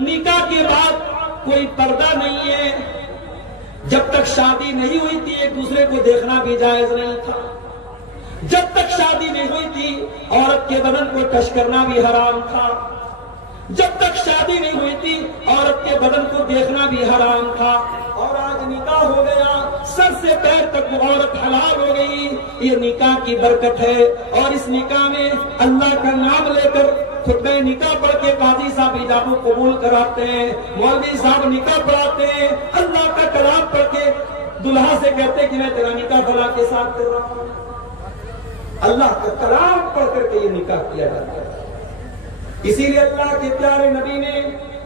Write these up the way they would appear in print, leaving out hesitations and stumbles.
نکاح کے بعد کوئی پردہ نہیں ہے. جب تک شادی نہیں ہوئی تھی ایک دوسرے کو دیکھنا بھی جائز نہیں تھا. جب تک شادی نہیں ہوئی تھی عورت کے بدن کو ٹچ کرنا بھی حرام تھا. جب تک شادی نہیں ہوئی تھی عورت کے بدن کو دیکھنا بھی حرام تھا. اور آج نکاح ہو گیا, سر سے پیر تک وہ عورت حلال ہو گئی. یہ نکاح کی برکت ہے. اور اس نکاح میں اللہ کا نام لے کر خطبہ نکاح پڑھ کے قاضی صاحب ایجاب قبول کراتے ہیں, مولوی صاحب نکاح پڑھاتے ہیں, اللہ کا کلام پڑھ کے دلہا سے کہتے ہیں کہ میں تیرا نکاح فلاں کے ساتھ کر رہا ہوں. اللہ کا کلام پڑھ کر کے یہ نکاح کیا جاتا ہے. اسی لیے اللہ کے پیارے نبی نے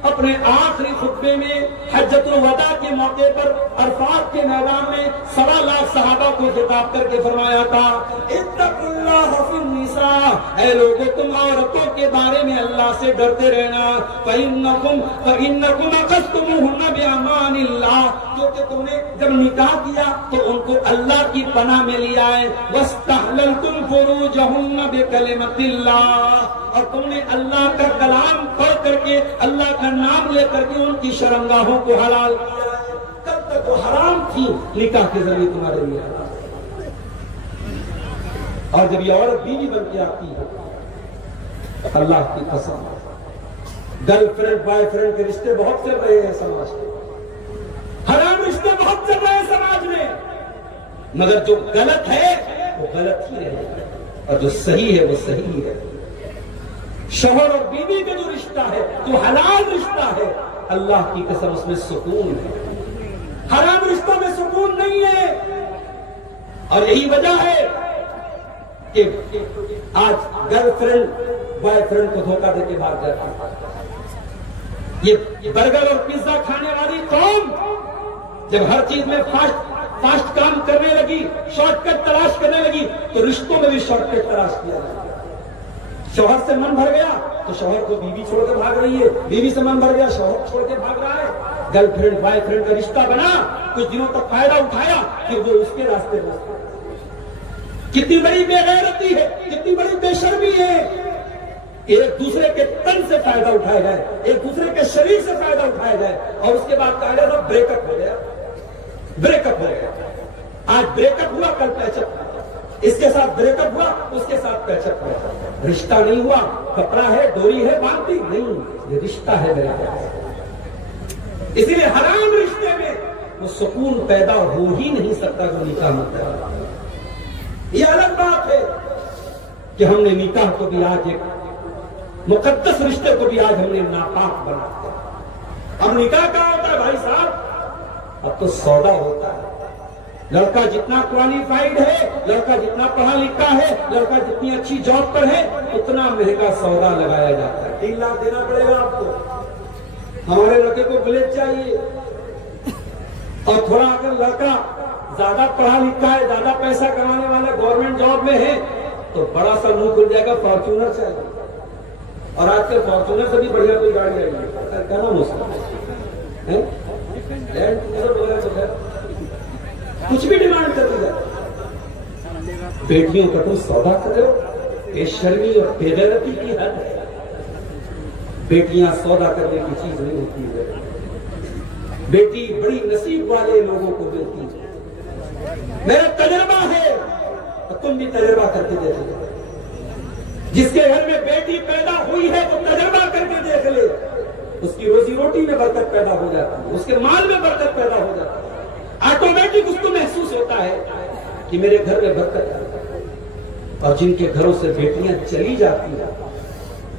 اپنے آخری خطبے میں حجۃ الوداع کے موقع پر عرفات کے میدان میں 1.25 لاکھ صحابہ کو خطاب کر کے فرمایا تھا, اتقوا اللہ فی النساء, اے لوگوں تم عورتوں کے بارے میں اللہ سے ڈرتے رہنا. فإنکم اخذتموہن بأمان اللہ, کیونکہ تم نے جب نکاح کیا تو ان کو اللہ کی پناہ میں لیا ہے. واستحللتم فروجہن بکلمۃ اللہ, اور تم نے اللہ کا کلام پڑھ کر کے اللہ کا نام لے کر کے ان کی شرمگاہوں کو حلال کیا ہے. کب تک وہ حرام تھی, نکاح کے ذریعے تمہارے لیے حلال. اور جب یہ عورت بیوی بن کے آتی ہے, اللہ کی قسم, گرل فرینڈ بوائے فرینڈ کے رشتے بہت چل رہے ہیں سماج میں, حرام رشتے بہت چل رہے ہیں سماج میں, مگر جو غلط ہے وہ غلط ہی رہے گا اور جو صحیح ہے وہ صحیح ہی رہے گا. شوہر اور بیوی کا جو رشتہ ہے, جو حلال رشتہ ہے, اللہ کی قسم اس میں سکون ہے. حرام رشتہ میں سکون نہیں ہے. اور یہی وجہ ہے کہ آج گرل فرینڈ بوائے فرینڈ کو دھوکہ دے کے بھاگ جاتا ہے. یہ برگر اور پیزا کھانے والی قوم جب ہر چیز میں فاسٹ کام کرنے لگی, شارٹ کٹ تلاش کرنے لگی, تو رشتوں میں بھی شارٹ کٹ تلاش کیا جائے. شوہر سے من بھر گیا تو شوہر کو بیوی چھوڑ کے بھاگ رہی ہے, بیوی سے من بھر گیا شوہر چھوڑ کے بھاگ رہا ہے. گرل فرینڈ بوائے فرینڈ کا رشتہ بنا, کچھ دنوں تک فائدہ اٹھایا, پھر وہ اس کے راستے میں. کتنی بڑی بے غیرتی ہے, کتنی بڑی بے شرمی ہے. ایک دوسرے کے تن سے فائدہ اٹھایا جائے, ایک دوسرے کے شریر سے فائدہ اٹھایا جائے, اور اس کے بعد کہا جائے بریک اپ ہو گیا, بریک اپ ہو گیا. آج بریک اپ ہوا, کل پیچ اپ, اس کے ساتھ بریک اپ ہوا, اس کے ساتھ پیچ اپ ہوا. رشتہ نہیں ہوا, کپڑا ہے, ڈوری ہے, باندھی نہیں, یہ رشتہ ہے میرا پاس. اسی لیے حرام رشتے میں وہ سکون پیدا ہو ہی نہیں سکتا جو نکاح ہوتا ہے. یہ الگ بات ہے کہ ہم نے نکاح کو بھی آج ایک مقدس رشتے کو بھی آج ہم نے ناپاک بنا دیا. اب نکاح کیا ہوتا ہے بھائی صاحب, اب تو سودا ہوتا ہے. لڑکا جتنا کوالیفائڈ ہے, لڑکا جتنا پڑھا لکھا ہے, لڑکا جتنی اچھی جاب پر ہے, اتنا مہنگا سودا لگایا جاتا ہے. 3 لاکھ دینا پڑے گا آپ کو. ہمارے لڑکے کو بلیٹ چاہیے, اور تھوڑا اگر لڑکا زیادہ پڑھا لکھا ہے, زیادہ پیسہ کمانے والا, گورنمنٹ جاب میں ہے, تو بڑا سا منہ کھل جائے گا, فارچونر چاہیے. اور آج کل فارچونر سے بھی بڑھیا کوئی گاڑی آئی ہے, کیا نام اس کا, کچھ بھی ڈیمانڈ کر دیا. بیٹیوں کا تم سودا کر رہے ہو, بے شرمی اور بے غیرتی کی حد ہے. بیٹیاں سودا کرنے کی چیز نہیں ہوتی ہے. بیٹی بڑی نصیب والے لوگوں کو ملتی ہے. میرا تجربہ ہے, تم بھی تجربہ کر کے دیکھ لو. جس کے گھر میں بیٹی پیدا ہوئی ہے وہ تجربہ کر کے دیکھ لے, اس کی روزی روٹی میں برکت پیدا ہو جاتی ہے, اس کے مال میں برکت پیدا ہو جاتی ہے. آٹومیٹک اس کو محسوس ہوتا ہے کہ میرے گھر میں برکت ہے. اور جن کے گھروں سے بیٹیاں چلی جاتی ہیں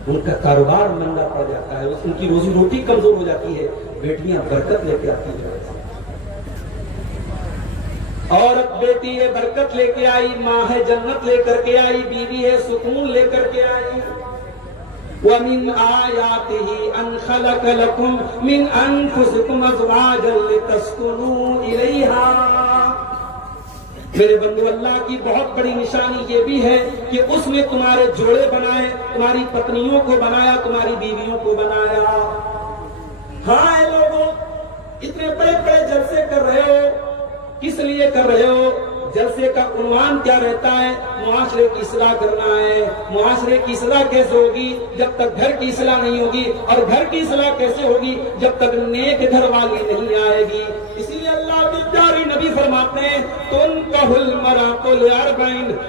ان کا کاروبار مندا پڑ جاتا ہے, ان کی روزی روٹی کمزور ہو جاتی ہے. بیٹیاں برکت لے کے آتی ہیں. عورت بیٹی ہے, برکت لے کے آئی, ماں ہے جنت لے کر کے آئی, بیوی ہے سکون لے کر کے آئی. وَمِنْ آيَاتِهِ أَنْ خَلَقَ لَكُمْ مِنْ أَنفُسِكُمْ أَزْوَاجًا لِتَسْكُنُوا إِلَيْهَا. میرے بندو, اللہ کی بہت بڑی نشانی یہ بھی ہے کہ اس نے تمہارے جوڑے بنائے, تمہاری پتنیوں کو بنایا, تمہاری بیویوں کو بنایا. ہاں اے لوگوں, اتنے بڑے بڑے جلسے کر رہے ہو, کس لیے کر رہے ہو؟ جلسے کا عنوان کیا رہتا ہے؟ معاشرے کی اصلاح کرنا ہے۔ معاشرے کی اصلاح کیسے ہوگی؟ جب تک گھر کی اصلاح نہیں ہوگی، اور گھر کی اصلاح کیسے ہوگی؟ جب تک نیک گھر والی نہیں آئے گی۔ اسی لیے اللہ کے پیارے نبی فرماتے ہیں تنکح المرأۃ لأربع،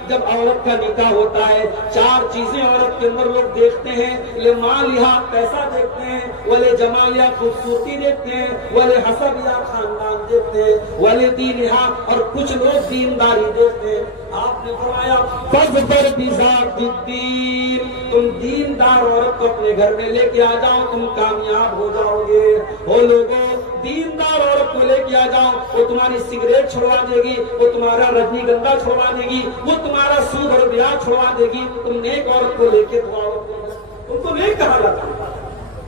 جب عورت کا نکاح ہوتا ہے 4 چیزیں عورت کے اندر لوگ دیکھتے ہیں۔ لمالہا، پیسہ دیکھتے ہیں، ولجمالہا، خوبصورتی دیکھتے ہیں، ولحسبہا، خاندان دیکھتے ہیں، ولدینہا، اور کچھ لوگ دینداری دیکھتے ہیں۔ آپ نے فرمایا فاظفر بذات الدین، تم دیندار عورت کو اپنے گھر میں لے کے آ جاؤ، تم کامیاب ہو جاؤ گے۔ وہ لوگوں، دیندار عورت کو لے کے آ جاؤ، وہ تمہاری سگریٹ چھڑوا دے گی، وہ تمہارا رجنی گندھا چھڑوا دے گی، وہ تمہارا سود اور بیاہ چھڑوا دے گی۔ تم نیک عورت کو لے کے تم کو نیک کہا لاتے ہو،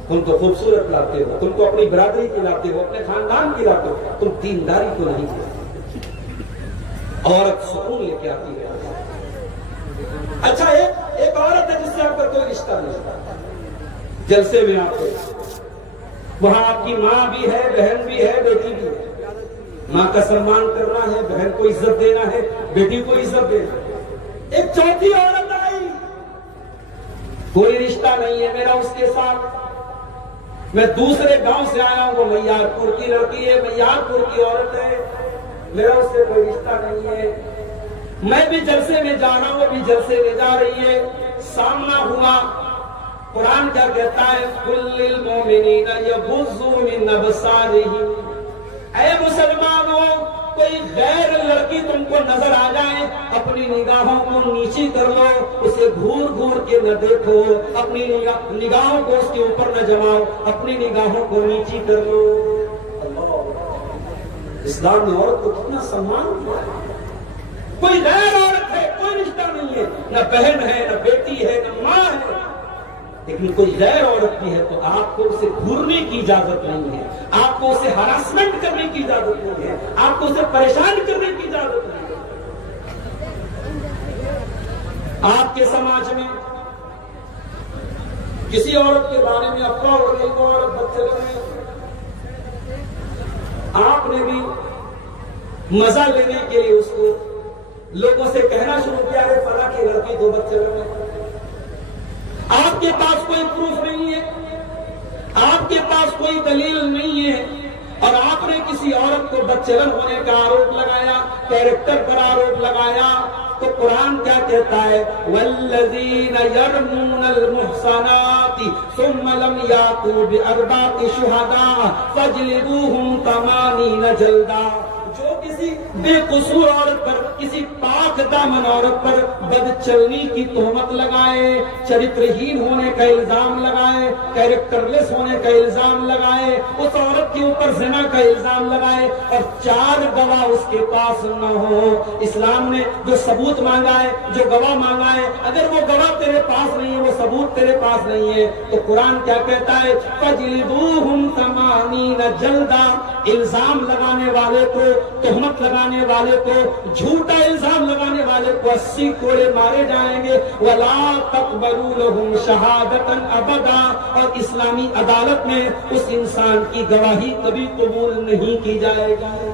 تم کو خوبصورت لاتے ہو، تم کو اپنی برادری کی لاتے ہو، اپنے خاندان کی لاتے ہو، تم دینداری کو نہیں لاتے۔ عورت سکون لے کے آتی ہے۔ اچھا، ایک عورت ہے جس سے آپ کا کوئی رشتہ نہیں، جلسے میں آپ کو وہاں آپ کی ماں بھی ہے، بہن بھی ہے، بیٹی بھی ہے۔ ماں کا سمان کرنا ہے، بہن کو عزت دینا ہے، بیٹی کو عزت دینا ہے۔ ایک چوتھی عورت آئی، کوئی رشتہ نہیں ہے میرا اس کے ساتھ، میں دوسرے گاؤں سے آیا ہوں، وہ میار پور کی لڑکی ہے، میار پور کی عورت ہے، میرا اس سے کوئی رشتہ نہیں ہے۔ میں بھی جلسے میں جا رہا ہوں، وہ بھی جلسے میں جا رہی ہے، سامنا ہوا۔ قرآن کیا کہتا ہے؟ قُل لِّلْمُؤْمِنِينَ يَغُضُّوا مِنْ أَبْصَارِهِمْ، اے مسلمانوں، کوئی غیر لڑکی تم کو نظر آ جائے، اپنی نگاہوں کو نیچی کر لو، اسے گھور گھور کے نہ دیکھو، اپنی نگاہوں کو اس کے اوپر نہ جماؤ، اپنی نگاہوں کو نیچی کر لو۔ اسلام نے عورت کو کتنا سمان دیا ہے۔ کوئی غیر عورت ہے، کوئی رشتہ نہیں ہے، نہ بہن ہے، نہ بیٹی ہے، نہ ماں ہے، لیکن کوئی غیر عورت بھی ہے تو آپ کو اسے گھورنے کی اجازت نہیں ہے، آپ کو اسے ہراسمنٹ کرنے کی اجازت نہیں ہے، آپ کو اسے پریشان کرنے کی اجازت نہیں ہے۔ آپ کے سماج میں کسی عورت کے بارے میں افواہ ہو گئی، وہ عورت بدچلن ہے، آپ نے بھی مزہ لینے کے لیے اس کو لوگوں سے کہنا شروع کیا ہے فلاں کی لڑکی تو بدچلن ہے۔ آپ کے پاس کوئی پروف نہیں ہے، آپ کے پاس کوئی دلیل نہیں ہے، اور آپ نے کسی عورت کو بدچلن ہونے کا آروپ لگایا، کیریکٹر پر آروپ لگایا، تو قرآن کیا کہتا ہے؟ وَالَّذِينَ يَرْمُونَ الْمُحْصَنَاتِ ثُمَّ لَمْ يَأْتُوا بِأَرْبَعَةِ شُهَدَاءَ فَاجْلِدُوهُمْ 80 جلدہ۔ جو کسی بے قصور عورت پر، کسی پاک دامن عورت پر بدچلنی کی تہمت لگائے، چرترہین ہونے کا الزام لگائے، کیریکٹر لیس ہونے کا الزام لگائے، اس عورت کے اوپر زنا کا الزام لگائے، اور 4 گواہ اس کے پاس نہ ہو۔ اسلام نے جو ثبوت مانگا ہے، جو گواہ مانگا ہے، اگر وہ گواہ تیرے پاس نہیں ہے، وہ ثبوت تیرے پاس نہیں ہے، تو قرآن کیا کہتا ہے؟ فَجْلِدُوهُمْ 80 جلدہ۔ الزام لگانے والے کو، تہمت لگانے والے کو، جھوٹا الزام لگانے والے کو 80 کوڑے مارے جائیں گے۔ وَلَا تَقْبَلُوا لَهُمْ شَهَادَةً أَبَدًا، اور اسلامی عدالت میں اس انسان کی گواہی کبھی قبول نہیں کی جائے گی۔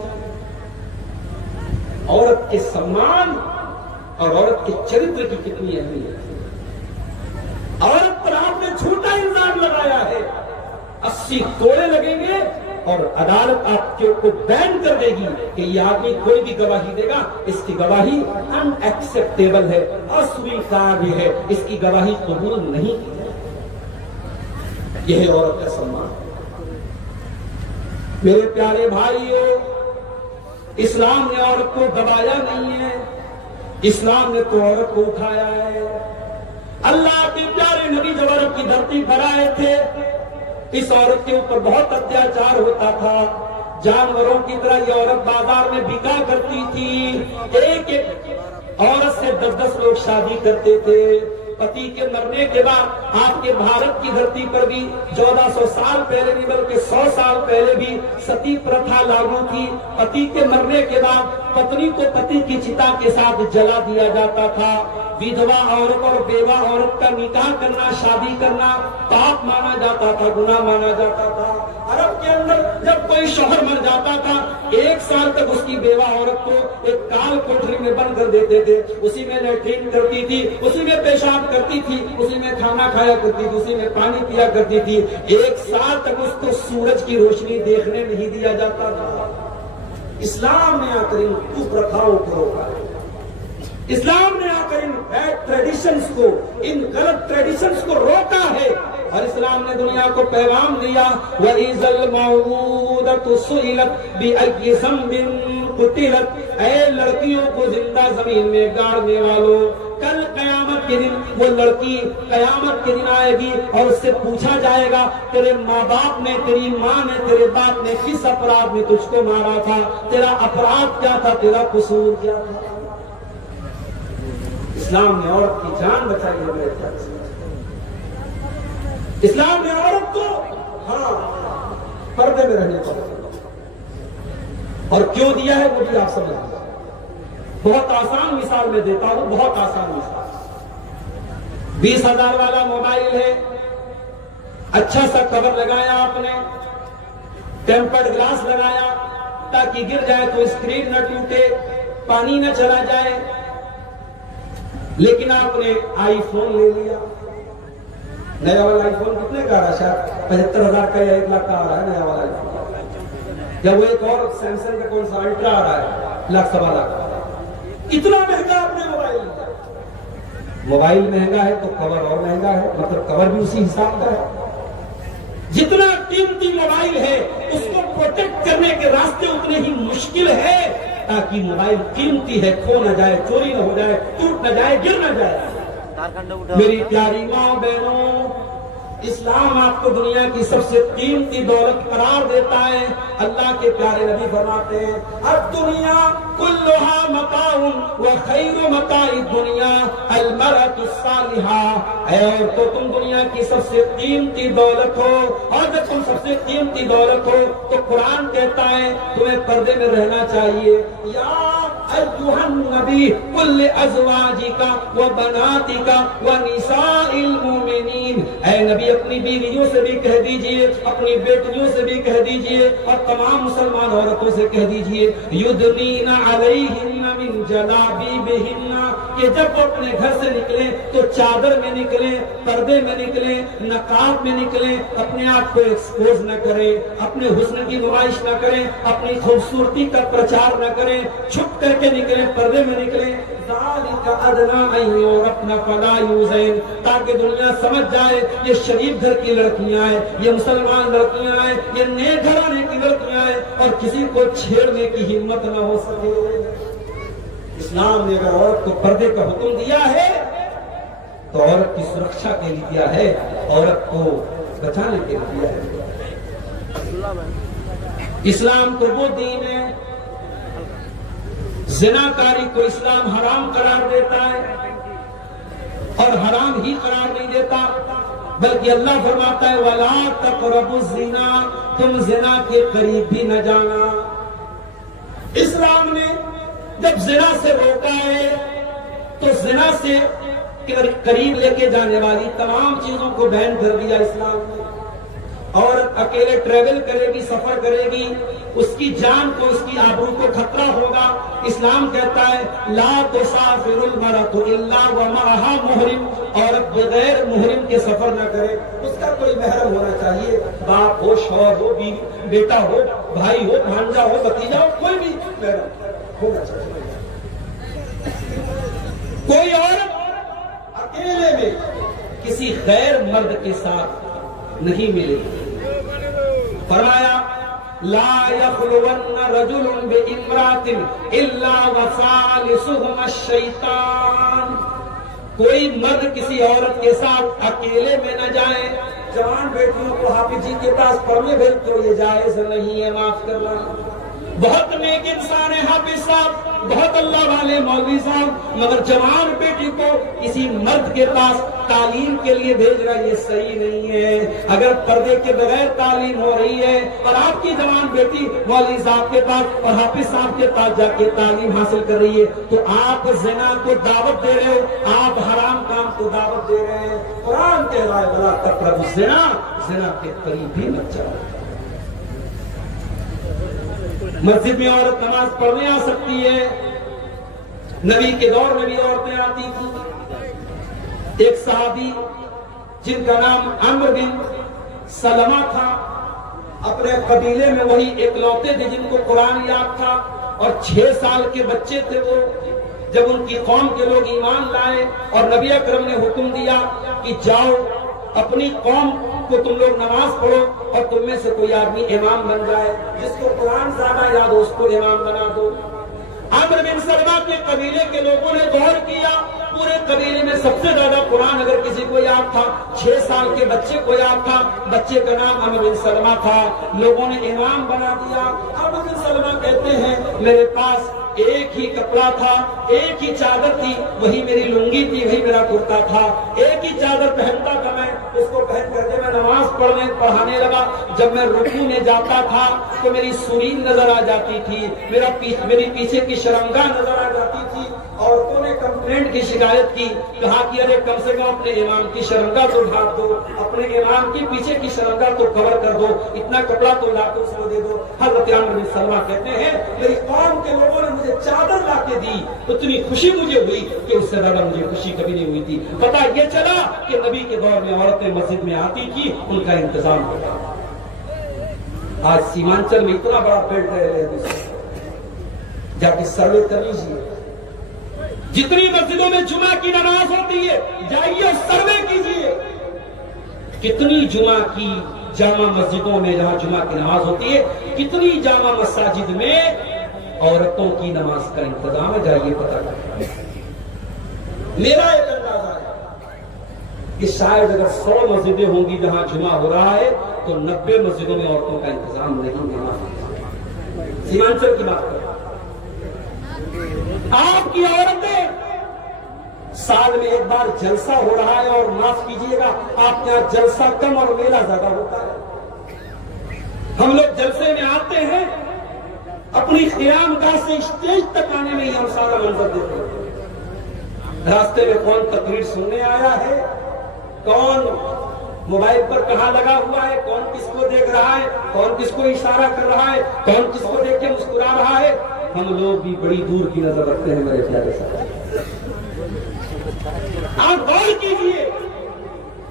عورت کے سمان اور عورت کے چرتر کی کتنی اہمیت ہے۔ عورت پر آپ نے جھوٹا الزام لگایا ہے، 80 کوڑے لگیں گے، اور عدالت آپ کو بین کر دے گی کہ یہ آدمی کوئی بھی گواہی دے گا، اس کی گواہی ان ایکسپٹیبل ہے، اسویکار ہے، اس کی گواہی قبول نہیں کی جائے۔ یہ ہے عورت کا سمان۔ میرے پیارے بھائیوں، اسلام نے عورت کو دبایا نہیں ہے، اسلام نے تو عورت کو اٹھایا ہے۔ اللہ کے پیارے نبی جب عرب کی دھرتی پر آئے تھے، اس عورت کے اوپر بہت اتیاچار ہوتا تھا، جانوروں کی طرح یہ عورت بازار میں بکا کرتی تھی، ایک ایک عورت سے 10 لوگ شادی کرتے تھے، پتی کے مرنے کے بعد آپ کے بھارت کی دھرتی پر بھی 1400 سال پہلے بھی بلکہ 100 سال پہلے بھی ستی پرتھا لاگو تھی. پتی کے مرنے کے بعد پتنی کو پتی کی چتا کے ساتھ جلا دیا جاتا تھا. ودھوا عورت اور بیوہ عورت کا نکاح کرنا، شادی کرنا پاپ مانا جاتا تھا، گناہ مانا جاتا تھا. عرب کے اندر جب کوئی شوہر مر جاتا تھا 1 سال تک اس کی بیوہ عورت کو ایک کال کوٹری میں بند کر دیتے تھے. اسی میں لیٹرین کرتی تھی، اسی میں پیشاب کرتی تھی، اسی میں کھانا کھایا کرتی تھی، اسی میں پانی پیا کرتی تھی. 1 سال تک اس کو سورج کی روشنی دیکھنے نہیں دیا جاتا تھا. اسلام نے آ کر ان کفرتھاؤں کو روکا. اسلام نے آ کر ان بیڈ ٹریڈیشنز کو، ان غلط ٹریڈیشنز کو روکا ہے. اور اسلام نے دنیا کو پیغام دیا وَإِذَا الْمَوْءُودَةُ سُئِلَتْ بِأَيِّ ذَنبٍ قُتِلَتْ. اے لڑکیوں کو زندہ زمین میں گاڑنے والوں، کل قیامت کے دن وہ لڑکی قیامت کے دن آئے گی اور اس سے پوچھا جائے گا تیرے ماں باپ نے، تیری ماں نے، تیرے باپ نے کس اپرادھ میں تجھ کو مارا تھا، تیرا اپرادھ کیا تھا، تیرا قصور کیا تھا. اسلام نے عورت کی جان بچائی ہے میرے خیال سے. اسلام نے عورت کو پردے میں رہنے کو اور کیوں دیا ہے وہ بھی آپ سمجھ لیں. بہت آسان مثال میں دیتا ہوں، بہت آسان مثال. 20,000 والا موبائل ہے، اچھا سا کور لگایا آپ نے، ٹیمپرڈ گلاس لگایا تاکہ گر جائے تو اسکرین نہ ٹوٹے، پانی نہ چلا جائے. لیکن آپ نے آئی فون لے لیا. نیا والا آئی فون کتنے کا آ رہا ہے؟ شاید 75,000 کا یا 1 لاکھ کا آ رہا ہے نیا والا آئی فون. یا وہ ایک اور سیمسنگ کا کون سا الٹرا آ رہا ہے 1,00,000 سوا لاکھ. اتنا مہنگا آپ نے موبائل لیا. موبائل مہنگا ہے تو کور اور مہنگا ہے، مطلب کور بھی اسی حساب کا ہے. جتنا قیمتی موبائل ہے اس کو پروٹیکٹ کرنے کے راستے اتنے ہی مشکل ہے تاکہ موبائل قیمتی ہے، کھو نہ جائے، چوری نہ ہو جائے، ٹوٹ نہ جائے، گر نہ جائے. میری پیاری ماں بہنوں، اسلام آپ کو دنیا کی سب سے قیمتی دولت قرار دیتا ہے. اللہ کے پیارے نبی فرماتے ہیں الدنیا کلھا متاع وخیر متاع الدنیا المرأة الصالحہ. اے عورتوں تم دنیا کی سب سے قیمتی دولت ہو، اور جب تم سب سے قیمتی دولت ہو تو قرآن کہتا ہے تمہیں پردے میں رہنا چاہیے. یا ایھا النبی قل لازواجک وبناتک ونساء المؤمنین. اے نبی اپنی بیویوں سے بھی کہہ دیجئے، اپنی بیٹیوں سے بھی کہہ دیجئے، اور تمام مسلمان عورتوں سے کہہ دیجئے یدنین علیہن من جلابیبہن، کہ جب وہ اپنے گھر سے نکلیں تو چادر میں نکلیں، پردے میں نکلیں، نقاب میں نکلیں، اپنے آپ کو ایکسپوز نہ کریں، اپنے حسن کی نمائش نہ کریں، اپنی خوبصورتی کا پرچار نہ کریں، چھپ کر کے نکلیں، پردے میں نکلیں. ذالک ادنی ان یعرفن فلا یؤذین، تاکہ دنیا سمجھ جائے یہ شریف گھر کی لڑکیاں ہیں، یہ مسلمان لڑکیاں ہیں، یہ نیک گھرانے کی لڑکیاں ہیں، اور کسی کو چھیڑنے کی ہمت نہ ہو سکے. اسلام نے اگر عورت کو پردے کا حکم دیا ہے تو عورت کی سرکشا کے لیے دیا ہے، عورت کو بچانے کے لیے دیا ہے. اسلام تو وہ دین ہے، زناکاری کو اسلام حرام قرار دیتا ہے، اور حرام ہی قرار نہیں دیتا بلکہ اللہ فرماتا ہے وَلَا تَقْرَبُوا الزِّنَا، تم زنا کے قریب بھی نہ جانا. اسلام نے جب زنا سے روکا ہے تو زنا سے قریب لے کے جانے والی تمام چیزوں کو بین کر دیا اسلام نے. عورت اکیلے ٹریول کرے گی، سفر کرے گی، اس کی جان کو، اس کی آبرو کو خطرہ ہوگا. اسلام کہتا ہے لا تسافر المرأة الا ومعها محرم، عورت بغیر محرم کے سفر نہ کرے. اس کا کوئی محرم ہونا چاہیے، باپ ہو، شوہر ہو، بیوی، بیٹا ہو، بھائی ہو، بھانجا ہو، بھتیجا ہو، کوئی بھی محرم ہونا چاہیے. کوئی عورت اکیلے میں کسی غیر مرد کے ساتھ نہیں ملے. فرمایا لا يخلون رجل بامرأة الا وثالثهما الشیطان، کوئی مرد کسی عورت کے ساتھ اکیلے میں نہ جائے. جوان بیٹیوں کو حافظ جی کے پاس پڑھنے بھیجتے ہو، یہ جائز نہیں ہے، معاف کرنا. بہت نیک انسان ہے حافظ صاحب، بہت اللہ والے مولوی صاحب، مگر جوان بیٹی کو کسی مرد کے پاس تعلیم کے لیے بھیج رہا ہے، یہ صحیح نہیں ہے۔ اگر پردے کے بغیر تعلیم ہو رہی ہے اور آپ کی جوان بیٹی مولوی صاحب کے پاس اور حافظ صاحب کے پاس جا کے تعلیم حاصل کر رہی ہے تو آپ زنا کو دعوت دے رہے ہو، آپ حرام کام کو دعوت دے رہے ہیں۔ قرآن کہہ رہا ہے وَلَا تَقْرَبُوا الزِّنَا، زنا کے قریب بھی مت جاؤ۔ مسجد میں عورت نماز پڑھنے آ سکتی ہے، نبی کے دور میں بھی عورتیں آتی تھی۔ ایک صحابی جن کا نام عمرو بن سلمہ تھا، اپنے قبیلے میں وہی اکلوتے تھے جن کو قرآن یاد تھا، اور 6 سال کے بچے تھے وہ۔ جب ان کی قوم کے لوگ ایمان لائے اور نبی اکرم نے حکم دیا کہ جاؤ اپنی قوم کو تم لوگ نماز پڑھو اور تم میں سے کوئی آدمی امام بن جائے، جس کو قرآن زیادہ یاد ہو اس کو امام بنا دو۔ عمرو بن سلمہ کے قبیلے کے لوگوں نے غور کیا، پورے قبیلے میں سب سے زیادہ قرآن اگر کسی کو یاد تھا 6 سال کے بچے کو یاد تھا، بچے کا نام عمرو بن سلمہ تھا، لوگوں نے امام بنا دیا۔ عمرو بن سلمہ کہتے ہیں میرے پاس ایک ہی کپڑا تھا، ایک ہی چادر تھی، وہی میری لنگی تھی، وہی میرا کرتا تھا، ایک ہی چادر پہنتا تھا، میں اس کو پہن کر کے میں نماز پڑھانے لگا۔ جب میں رکوع میں جاتا تھا تو میری سرین نظر آ جاتی تھی، میری پیچھے کی شرمگاہ نظر آ جاتی تھی۔ عورتوں نے کمپلینٹ کی، شکایت کی، کہا کہ ارے کم سے کم اپنے امام کی شرمگاہ تو ڈھانپ دو، اپنے امام کی پیچھے کی شرمگاہ تو کور کر دو، اتنا کپڑا تو لا کے اس کو دے دو۔ حضرت عمرو بن سلمہ کہتے ہیں میری قوم کے لوگوں نے مجھے چادر لا کے دی، اتنی خوشی مجھے ہوئی کہ اس سے زیادہ مجھے خوشی کبھی نہیں ہوئی تھی۔ پتہ یہ چلا کہ نبی کے دور میں عورتیں مسجد میں آتی تھی، ان کا انتظام ہوتا۔ آج سیمانچل میں اتنا بڑا فیلڈ ہے، جا کے سروے کر لیجیے، جتنی مسجدوں میں جمعہ کی نماز ہوتی ہے جائیے اور سروے کیجیے، کتنی جمعہ کی جامع مسجدوں میں جہاں جمعہ کی نماز ہوتی ہے، کتنی جامع مساجد میں عورتوں کی نماز کا انتظام ہے، جائیے پتہ کریں۔ میرا ایک اندازہ ہے کہ شاید اگر 100 مسجدیں ہوں گی جہاں جمعہ ہو رہا ہے تو 90 مسجدوں میں عورتوں کا انتظام نہیں ہونا۔ سیمانچل کی بات کریں، آپ کی عورتیں سال میں ایک بار جلسہ ہو رہا ہے، اور معاف کیجئے گا آپ کے یہاں جلسہ کم اور میلہ زیادہ ہوتا ہے۔ ہم لوگ جلسے میں آتے ہیں، اپنی قیام گاہ سے اسٹیج تک آنے میں ہی ہم سارا منظر دیتے ہیں۔ راستے میں کون تقریر سننے آیا ہے، کون موبائل پر کہاں لگا ہوا ہے، کون کس کو دیکھ رہا ہے، کون کس کو اشارہ کر رہا ہے، کون کس کو دیکھ کے مسکرا رہا ہے، ہم لوگ بھی بڑی دور کی نظر رکھتے ہیں میرے پیارے صاحب۔ آپ غور کیجئے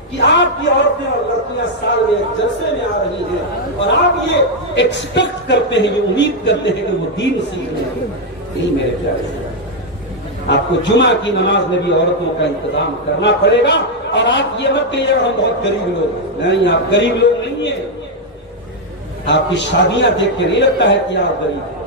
کہ آپ کی عورتیں اور لڑکیاں سال میں ایک جلسے میں آ رہی ہیں، اور آپ یہ ایکسپیکٹ کرتے ہیں، یہ امید کرتے ہیں کہ وہ دین سیکھنے ہیں۔ نہیں میرے پیارے صاحب، آپ کو جمعہ کی نماز میں بھی عورتوں کا انتظام کرنا پڑے گا۔ اور آپ یہ مت کہیے ہم بہت غریب لوگ ہیں، نہیں آپ غریب لوگ نہیں ہیں۔ آپ کی شادیاں دیکھ کے نہیں لگتا ہے کہ آپ غریب ہیں۔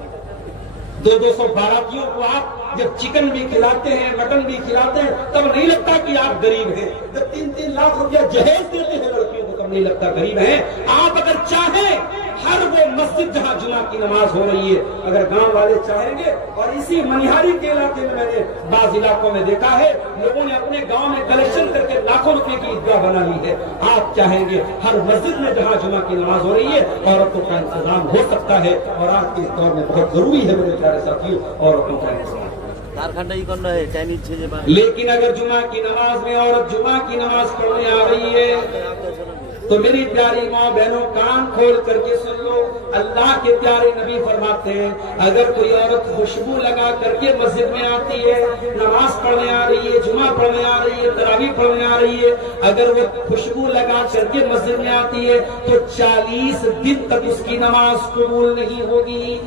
200 باراتیوں کو آپ جب چکن بھی کھلاتے ہیں، مٹن بھی کھلاتے ہیں، تب نہیں لگتا کہ آپ غریب ہیں۔ جب 3-3 لاکھ روپیہ جہیز دیتے ہیں لڑکیوں کو، تب نہیں لگتا غریب ہیں۔ آپ اگر چاہیں ہر وہ مسجد جہاں جمعہ کی نماز ہو رہی ہے، اگر گاؤں والے چاہیں گے، اور اسی منیہاری کے علاقے میں میں نے بعض علاقوں میں دیکھا ہے لوگوں نے اپنے گاؤں میں کلیکشن کر کے لاکھوں روپے کی عیدگاہ بنا لی ہے، آپ چاہیں گے ہر مسجد میں جہاں جمعہ کی نماز ہو رہی ہے عورتوں کا انتظام ہو سکتا ہے۔ اور آج کے اس دور میں بہت ضروری ہے میرے پیارے ساتھیوں عورتوں کا انتظام۔ لیکن اگر جمعہ کی نماز میں عورت جمعہ کی نماز پڑھنے آ رہی ہے تو میری پیاری ماں بہنوں کان کھول کر کے سن لو، اللہ کے پیارے نبی فرماتے ہیں اگر کوئی عورت خوشبو لگا کر کے مسجد میں آتی ہے، نماز پڑھنے آ رہی ہے، جمعہ پڑھنے آ رہی ہے، تراویح پڑھنے آ رہی ہے، اگر وہ خوشبو لگا کر کے مسجد میں آتی ہے تو 40 دن تک اس کی نماز قبول نہیں ہوگی۔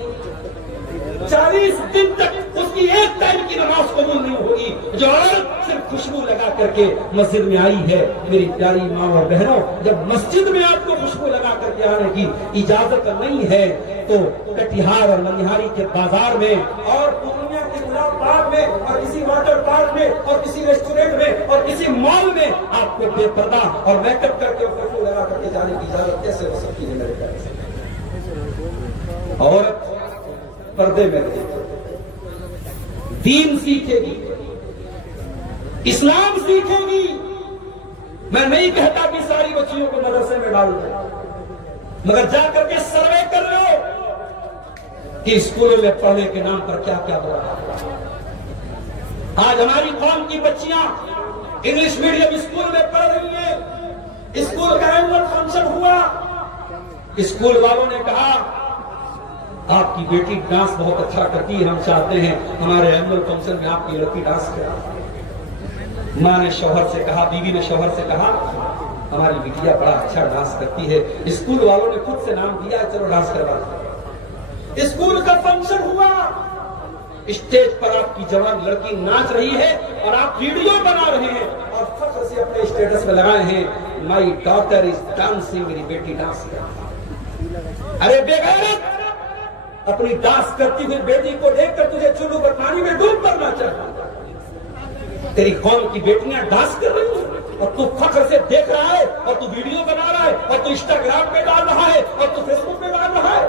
40 دن تک اس کی ایک ٹائم کی نماز قبول نہیں ہوگی۔ جو عورت صرف خوشبو لگا کر کے مسجد میں آئی ہے، میری پیاری ماں اور بہنوں، جب مسجد میں آپ کو خوشبو لگا کر کے آنے کی اجازت نہیں ہے تو کٹیہار اور منیہاری کے بازار میں اور پورنیہ کے گلاب باغ میں اور کسی واٹر پارک میں اور کسی ریسٹورینٹ میں اور کسی مال میں آپ کو بے پردہ اور میک اپ کر کے خوشبو لگا کر کے جانے کی اجازت کیسے ہو سکتی ہے میرے پیارے سے؟ عورت پردے میں رہے، دین سیکھے گی، اسلام سیکھے گی۔ میں نہیں کہتا کہ ساری بچیوں کو مدرسے میں ڈال دیں، مگر جا کر کے سروے کر لو کہ اسکولوں میں پڑھنے کے نام پر کیا کیا ہو رہا ہے۔ آج ہماری قوم کی بچیاں انگلش میڈیم اسکول میں پڑھ رہی ہیں۔ اسکول کا اینول فنکشن ہوا، اسکول والوں نے کہا آپ کی بیٹی ڈانس بہت اچھا کرتی ہے، ہم چاہتے ہیں ہمارے اینول فنکشن میں آپ کی لڑکی ڈانس کرے۔ ماں نے شوہر سے کہا، بیوی نے شوہر سے کہا ہماری بیٹیا بڑا اچھا ڈانس کرتی ہے، اسکول والوں نے خود سے نام دیا ہے، چلو ڈانس کروا دیں۔ اسکول کا فنکشن ہوا، اسٹیج پر آپ کی جوان لڑکی ناچ رہی ہے اور آپ ویڈیو بنا رہے ہیں اور فخر سے اپنے اسٹیٹس میں لگائے ہیں مائی ڈاٹر از ڈانسنگ، میری بیٹی ڈانس کر رہی ہے۔ ارے بے غیرت، اپنی ڈانس کرتی ہوئی بیٹی کو دیکھ کر تجھے چلو پر پانی میں ڈوب کرنا چاہتا۔ تیری قوم کی بیٹیاں ڈانس کر رہی ہیں اور تو فخر سے دیکھ رہا ہے اور تو ویڈیو بنا رہا ہے اور تو انسٹاگرام پہ ڈال رہا ہے اور تو فیس بک پہ ڈال رہا ہے۔